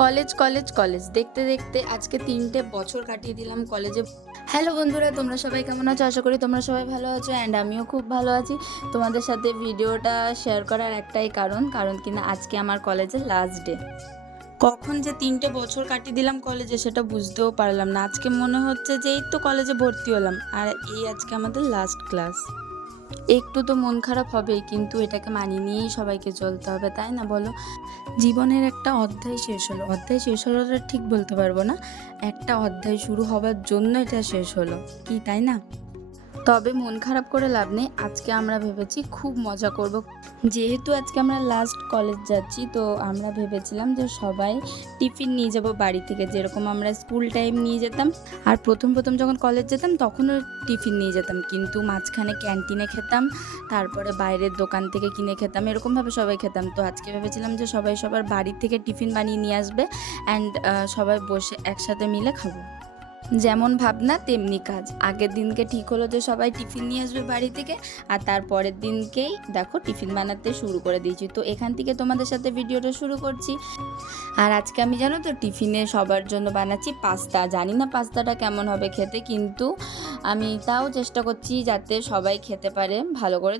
College college college দেখতে দেখতে আজকে 3টে বছর কাটিয়ে দিলাম কলেজে। হ্যালো বন্ধুরা, তোমরা সবাই কেমন আছো? আশা করি তোমরা সবাই ভালো আছো অ্যান্ড আমিও খুব ভালো আছি। তোমাদের সাথে ভিডিওটা শেয়ার করার একটাই কারণ কিনা আজকে আমার কলেজের লাস্ট ডে। কখন যে 3টে বছর কাটিয়ে দিলাম কলেজে সেটা বুঝতেও পারলাম না। আজকে মনে হচ্ছে যে এই তো কলেজে ভর্তি হলাম আর এই আজকে আমাদের লাস্ট ক্লাস। একটু তো মন খারাপ হবেই, কিন্তু এটাকে মানিয়ে নিয়েই সবাইকে চলতে হবে, তাই না বলো? জীবনের একটা অধ্যায় শেষ হলো, অধ্যায় শেষ হলো ঠিক বলতে পারবো না, একটা অধ্যায় শুরু হবার জন্য এটা শেষ হলো, কি তাই না? তবে মন খারাপ করে লাভ নেই, আজকে আমরা ভেবেছি খুব মজা করব। যেহেতু আজকে আমরা লাস্ট কলেজ যাচ্ছি, তো আমরা ভেবেছিলাম যে সবাই টিফিন নিয়ে যাব বাড়ি থেকে, যেরকম আমরা স্কুল টাইম নিয়ে যেতাম। আর প্রথম যখন কলেজ যেতাম তখনও টিফিন নিয়ে যেতাম, কিন্তু মাঝখানে ক্যান্টিনে খেতাম, তারপরে বাইরের দোকান থেকে কিনে খেতাম, এরকমভাবে সবাই খেতাম। তো আজকে ভেবেছিলাম যে সবাই সবার বাড়ি থেকে টিফিন বানিয়ে নিয়ে আসবে অ্যান্ড সবাই বসে একসাথে মিলে খাবো। যেমন ভাবনা তেমনি কাজ। আগের দিনকে ঠিক হলো যে সবাই টিফিন নিয়ে আসবে বাড়ি থেকে, আর তারপরের দিনকেই দেখো টিফিন বানাতে শুরু করে দিয়েছি। তো এখান থেকে তোমাদের সাথে ভিডিওটা শুরু করছি। আর আজকে আমি জানো তো টিফিনে সবার জন্য বানাচ্ছি পাস্তা। জানি না পাস্তাটা কেমন হবে খেতে, কিন্তু আমি তাও চেষ্টা করছি যাতে সবাই খেতে পারে ভালো করে।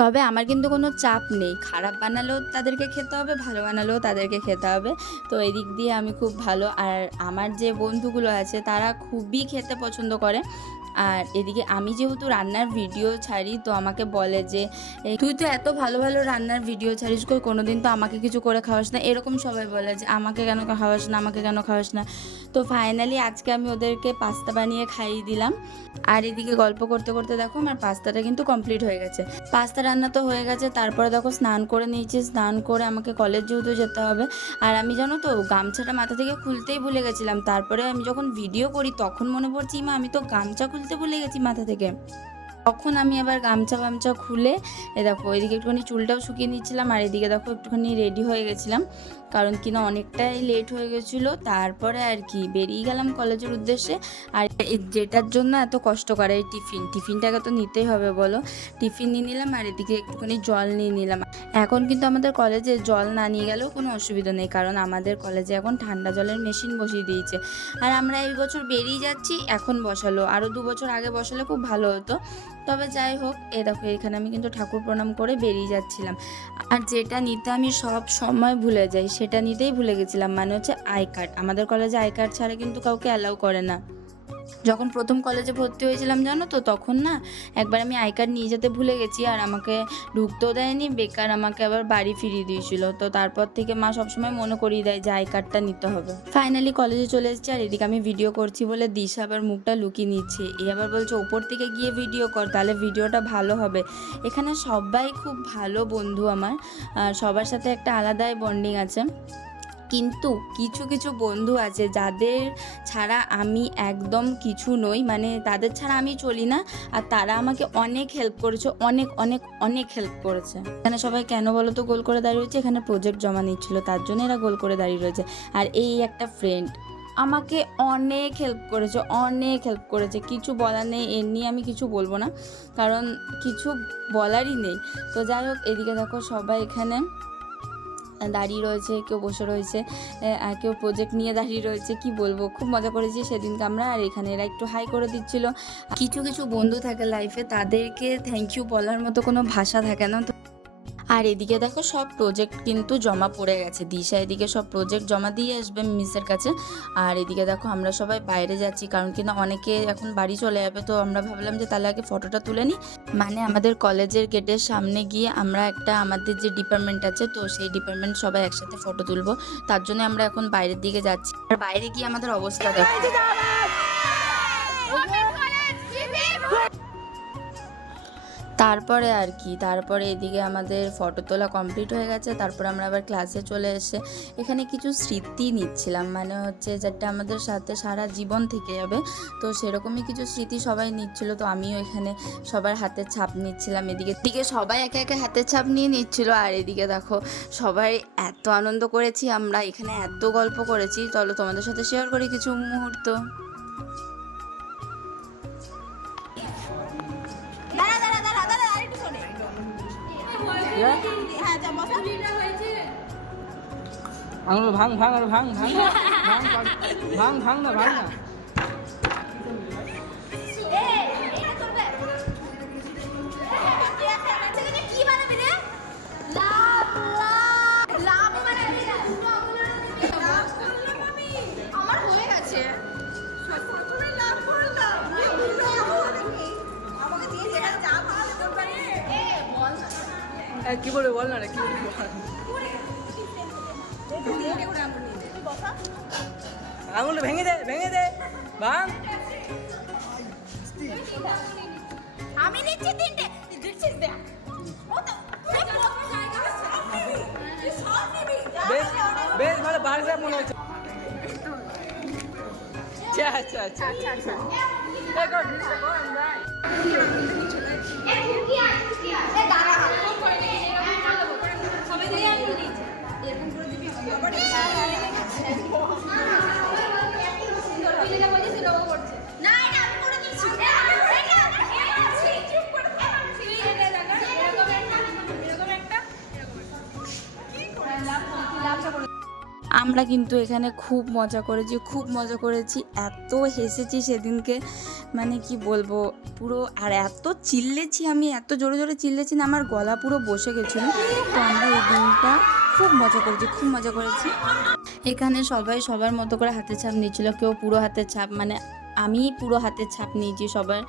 তবে আমার কিন্তু কোনো চাপ নেই, খারাপ বানালেও তাদেরকে খেতে হবে, ভালো বানালেও তাদেরকে খেতে হবে। তো এদিক দিয়ে আমি খুব ভালো, আর আমার যে বন্ধুগুলো আছে তারা খুবই খেতে পছন্দ করে। আর এদিকে আমি যেহেতু রান্নার ভিডিও ছাড়ি, তো আমাকে বলে যে তুই তো এত ভালো ভালো রান্নার ভিডিও ছাড়িস, কোনো দিন তো আমাকে কিছু করে খাওয়াস না, এরকম সবাই বলে যে আমাকে কেন খাওয়াস না, আমাকে কেন খাওয়াস না। তো ফাইনালি আজকে আমি ওদেরকে পাস্তা বানিয়ে খাইয়ে দিলাম। আর এদিকে গল্প করতে করতে দেখো আমার পাস্তাটা কিন্তু কমপ্লিট হয়ে গেছে। পাস্তা রান্না তো হয়ে গেছে, তারপরে দেখো স্নান করে নিয়েছি। স্নান করে আমাকে কলেজ যেহেতু যেতে হবে, আর আমি জানো তো গামছাটা মাথা থেকে খুলতেই ভুলে গেছিলাম। তারপরে আমি যখন ভিডিও করি তখন মনে পড়ছি, মা আমি তো গামছা খুলতে ভুলে গেছি মাথা থেকে। তখন আমি আবার গামছা খুলে দেখো এদিকে একটুখানি চুলটাও শুকিয়ে নিচ্ছিলাম, আর এদিকে দেখো একটুখানি রেডি হয়ে গেছিলাম, কারণ কিনা অনেকটাই লেট হয়ে গেছিলো। তারপরে আর কি বেরিয়ে গেলাম কলেজের উদ্দেশ্যে। আর যেটার জন্য এত কষ্ট করে এই টিফিনটাকে তো নিতেই হবে বলো। টিফিন নিয়ে নিলাম, আর এদিকে একটুখানি জল নিয়ে নিলাম। এখন কিন্তু আমাদের কলেজে জল না নিয়ে গেলেও কোনো অসুবিধা নেই, কারণ আমাদের কলেজে এখন ঠান্ডা জলের মেশিন বসিয়ে দিয়েছে। আর আমরা এই বছর বেরিয়ে যাচ্ছি, এখন বসালো, আরও 2 বছর আগে বসালে খুব ভালো হতো। তবে যাই হোক, দেখো এখানে আমি কিন্তু ঠাকুর প্রণাম করে বেরিয়ে যাচ্ছিলাম। আর যেটা নিতে আমি সব সময় ভুলে যাই, সেটা নিতেই ভুলে গেছিলাম, মানে হচ্ছে আই কার্ড। আমাদের কলেজে আই কার্ড ছাড়া কিন্তু কাউকে অ্যালাউ করে না। যখন প্রথম কলেজে ভর্তি হয়েছিলাম জানো তো, তখন না একবার আমি আই কার্ড নিয়ে যেতে ভুলে গেছি, আর আমাকে ঢুকতেও দেয়নি, বেকার আমাকে আবার বাড়ি ফিরিয়ে দিয়েছিল। তো তারপর থেকে মা সবসময় মনে করিয়ে দেয় যে আই কার্ডটা নিতে হবে। ফাইনালি কলেজে চলে এসেছি, আর এদিকে আমি ভিডিও করছি বলে দিশা আবার মুখটা লুকিয়ে নিচ্ছে। আবার বলছে ওপর থেকে গিয়ে ভিডিও কর, তাহলে ভিডিওটা ভালো হবে। এখানে সবাই খুব ভালো বন্ধু আমার, সবার সাথে একটা আলাদাই বন্ডিং আছে। কিন্তু কিছু কিছু বন্ধু আছে যাদের ছাড়া আমি একদম কিছু নই, মানে তাদের ছাড়া আমি চলি না। আর তারা আমাকে অনেক হেল্প করেছে, অনেক অনেক অনেক হেল্প করেছে। এখানে সবাই কেন বলো তো গোল করে দাঁড়িয়ে রয়েছে? এখানে প্রজেক্ট জমা নিচ্ছিল, তার জন্য এরা গোল করে দাঁড়িয়ে রয়েছে। আর এই একটা ফ্রেন্ড আমাকে অনেক হেল্প করেছে, কিছু বলার নেই, এর নিয়ে আমি কিছু বলবো না, কারণ কিছু বলারই নেই। তো যাই হোক, এদিকে দেখো সবাই এখানে দাঁড়িয়ে রয়েছে, কেউ বসে রয়েছে, আর কেউ প্রজেক্ট নিয়ে দাঁড়িয়ে রয়েছে। কি বলবো, খুব মজা করেছি সেদিনকে আমরা। আর এখানে এরা একটু হাই করে দিচ্ছিল। কিছু কিছু বন্ধু থাকে লাইফে, তাদেরকে থ্যাংক ইউ বলার মতো কোনো ভাষা থাকে না। আর এদিকে দেখো সব প্রজেক্ট কিন্তু জমা পড়ে গেছে, দিশা এদিকে সব প্রজেক্ট জমা দিয়ে আসবে মিসের কাছে। আর এদিকে দেখো আমরা সবাই বাইরে যাচ্ছি, কারণ কিনা অনেকে এখন বাড়ি চলে যাবে। তো আমরা ভাবলাম যে তাহলে আগে ফটোটা তুলে নিই, মানে আমাদের কলেজের গেটের সামনে গিয়ে আমরা একটা আমাদের যে ডিপার্টমেন্ট আছে, তো সেই ডিপার্টমেন্ট সবাই একসাথে ফটো তুলবো। তার জন্য আমরা এখন বাইরের দিকে যাচ্ছি। আর বাইরে গিয়ে আমাদের অবস্থা দেখো। তারপরে আর কি, তারপরে এদিকে আমাদের ফটো তোলা কমপ্লিট হয়ে গেছে। তারপর আমরা আবার ক্লাসে চলে এসে এখানে কিছু স্মৃতি নিচ্ছিলাম, মানে হচ্ছে যেটা আমাদের সাথে সারা জীবন থেকে যাবে। তো সেরকমই কিছু স্মৃতি সবাই নিচ্ছিল, তো আমিও এখানে সবার হাতের ছাপ নিচ্ছিলাম। এদিকে সবাই একে একে হাতের ছাপ নিয়ে নিচ্ছিল। আর এদিকে দেখো সবাই এত আনন্দ করেছি আমরা, এখানে এত গল্প করেছি। চলো তোমাদের সাথে শেয়ার করি কিছু মুহূর্ত। আঙুল ভাঙ ভাঙ আর ভাঙ ভাঙ ভাঙ ভাঙ ভাঙ না ভাঙ না কি বলবে বল না রে কি বলবি আঙুল ভেঙে দে ভাঙ আমি নিচ্ছি তিনটে দেখছিস দেখ বেশ বেশ ভালো বাড়িতে মনে হচ্ছে আচ্ছা আচ্ছা আচ্ছা আমরা কিন্তু এখানে খুব মজা করেছি এত হেসেছি সেদিনকে মানে কি বলবো পুরো আর এত চিল্লেছি আমি এত জোরে জোরে চিল্লেছি না আমার গলা পুরো বসে গেছিলো তো আমরা এই দিনটা খুব মজা করেছি এখানে সবাই সবার মতো করে হাতের ছাপ নিচ্ছিল কেউ পুরো হাতের ছাপ মানে আমি পুরো হাতের ছাপ নিয়েছি সবার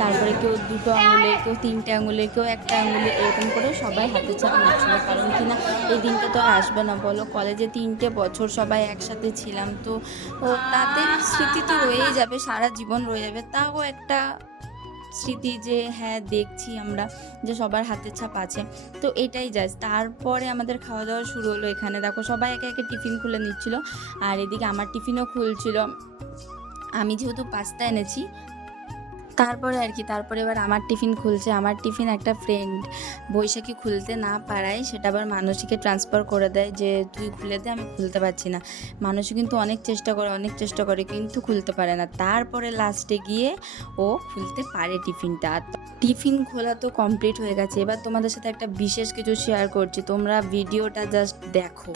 তারপরে কেউ 2 আঙুলে কেউ 3টে আঙুলে কেউ 1টা আঙুলে এরকম করে সবাই হাতের ছাপ নিচ্ছিল কারণ কি না এই দিনটা তো আর আসবে না বলো কলেজে 3টে বছর সবাই একসাথে ছিলাম তো তাদের স্মৃতি তো রয়েই যাবে সারা জীবন রয়ে যাবে তাও একটা স্মৃতি যে হ্যাঁ দেখছি আমরা যে সবার হাতের ছাপ আছে তো এটাই জাস্ট তারপরে আমাদের খাওয়া দাওয়া শুরু হলো এখানে দেখো সবাই একে একে টিফিন খুলে নিচ্ছিল আর এদিকে আমার টিফিনও খুলছিল আমি যেহেতু পাস্তা এনেছি তারপরে এবার আমার টিফিন খুলছে আমার টিফিন একটা ফ্রেন্ড বৈশাখী খুলতে না পারায় সেটা আবার মানসীকে ট্রান্সফার করে দেয় যে তুই খুলে দে আমি খুলতে পারছি না মানসী কিন্তু অনেক চেষ্টা করে কিন্তু খুলতে পারে না তারপরে লাস্টে গিয়ে ও খুলতে পারে টিফিনটা টিফিন খোলা তো কমপ্লিট হয়ে গেছে এবার তোমাদের সাথে একটা বিশেষ কিছু শেয়ার করছি তোমরা ভিডিওটা জাস্ট দেখো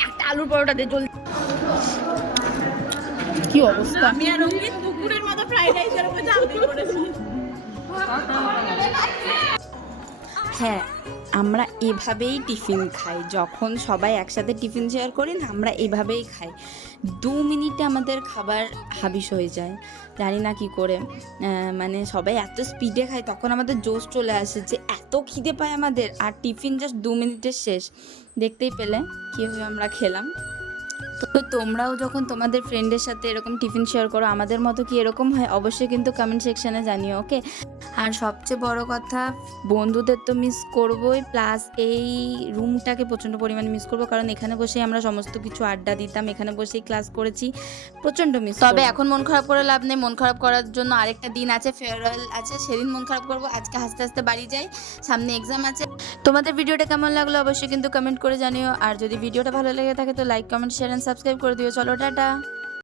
একটা আলুর পরোটা দে জলদি কি অবস্থা আমি আর রঙিন কুকুরের মতো ফ্রাইড রাইসের উপরে চাপতে পড়েছি হ্যাঁ আমরা এভাবেই টিফিন খাই যখন সবাই একসাথে টিফিন শেয়ার করি না আমরা এভাবেই খাই 2 মিনিটে আমাদের খাবার হাবিস হয়ে যায় জানি না কি করে মানে সবাই এত স্পিডে খায় তখন আমাদের জোশ চলে আসে যে এত খিদে পায় আমাদের আর টিফিন জাস্ট 2 মিনিটের শেষ দেখতেই পেলে কীভাবে আমরা খেলাম তো তোমরাও যখন তোমাদের ফ্রেন্ডের সাথে এরকম টিফিন শেয়ার করো আমাদের মতো কি এরকম হয় অবশ্যই কিন্তু কমেন্ট সেকশানে জানিও ওকে আর সবচেয়ে বড় কথা বন্ধুদের তো মিস করবোই প্লাস এই রুমটাকে প্রচণ্ড পরিমাণে মিস করবো কারণ এখানে বসেই আমরা সমস্ত কিছু আড্ডা দিতাম এখানে বসেই ক্লাস করেছি প্রচণ্ড মিস তবে এখন মন খারাপ করে লাভ নেই মন খারাপ করার জন্য আরেকটা দিন আছে ফেয়ারওয়েল আছে সেদিন মন খারাপ করবো আজকে হাসতে হাসতে বাড়ি যাই সামনে এক্সাম আছে তোমাদের ভিডিওটা কেমন লাগলো অবশ্যই কিন্তু কমেন্ট করে জানিও আর যদি ভিডিওটা ভালো লেগে থাকে তো like comment share and subscribe করে দিও চলো টাটা।